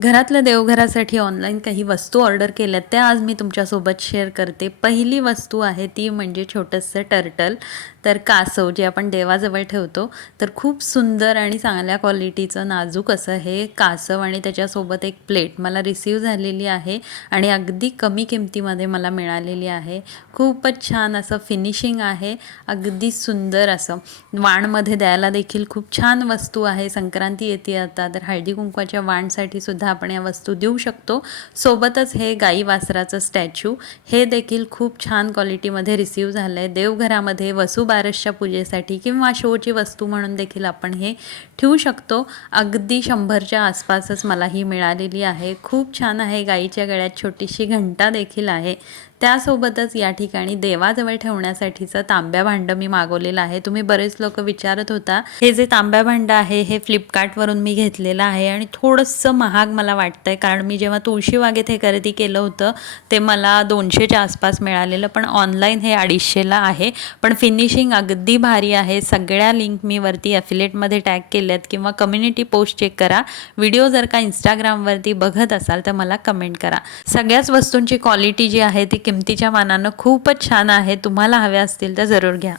घरातल्या देवघरासाठी ऑनलाईन काही वस्तू ऑर्डर केल्यात त्या आज मी तुमच्यासोबत शेअर करते. पहिली वस्तू आहे ती म्हणजे छोटंसं टर्टल, तर कासव जे आपण देवाजवळ ठेवतो. तर खूप सुंदर आणि चांगल्या क्वालिटीचं नाजूक असं हे कासव आणि त्याच्यासोबत एक प्लेट मला रिसीव्ह झालेली आहे आणि अगदी कमी किमतीमध्ये मला मिळालेली आहे. खूपच छान असं फिनिशिंग आहे, अगदी सुंदर असं वाणमध्ये द्यायला देखील खूप छान वस्तू आहे. संक्रांती येते आता, तर हळदी कुंकवाच्या वाणसाठी सुद्धा आपण या वस्तू देऊ शकतो. सोबतच हे गाई वासराचं स्टॅच्यू हे देखील खूप छान क्वालिटीमध्ये रिसीव्ह झालं आहे. देवघरामध्ये वसुबारसच्या पूजेसाठी किंवा शोची वस्तू म्हणून देखील आपण हे ठेवू शकतो. अगदी 100च्या आसपासच मला ही मिळालेली आहे. खूप छान आहे. गाईच्या गळ्यात छोटीशी घंटा देखील आहे. त्यासोबतच या ठिकाणी देवाजवळ ठेवण्यासाठीचं तांब्या भांडं मी मागवलेलं आहे. तुम्ही बरेच लोक विचारत होता, हे जे तांब्या भांडं आहे हे फ्लिपकार्टवरून मी घेतलेलं आहे आणि थोडंसं महाग मला वाटतंय, कारण मी जेव्हा तुळशीबागेत हे खरेदी केलं होतं ते मला 200च्या आसपास मिळालेलं, पण ऑनलाईन हे 250ला आहे. पण फिनिशिंग अगदी भारी आहे. सगळ्या लिंक मी वरती ॲफिलेटमध्ये टॅग केल्यात किंवा कम्युनिटी पोस्ट चेक करा. व्हिडिओ जर का इंस्टाग्रामवरती बघत असाल तर मला कमेंट करा. सगळ्याच वस्तूंची क्वालिटी जी आहे ती किमतीच्या मानानं खूपच छान आहे. तुम्हाला हव्या असतील तर जरूर घ्या.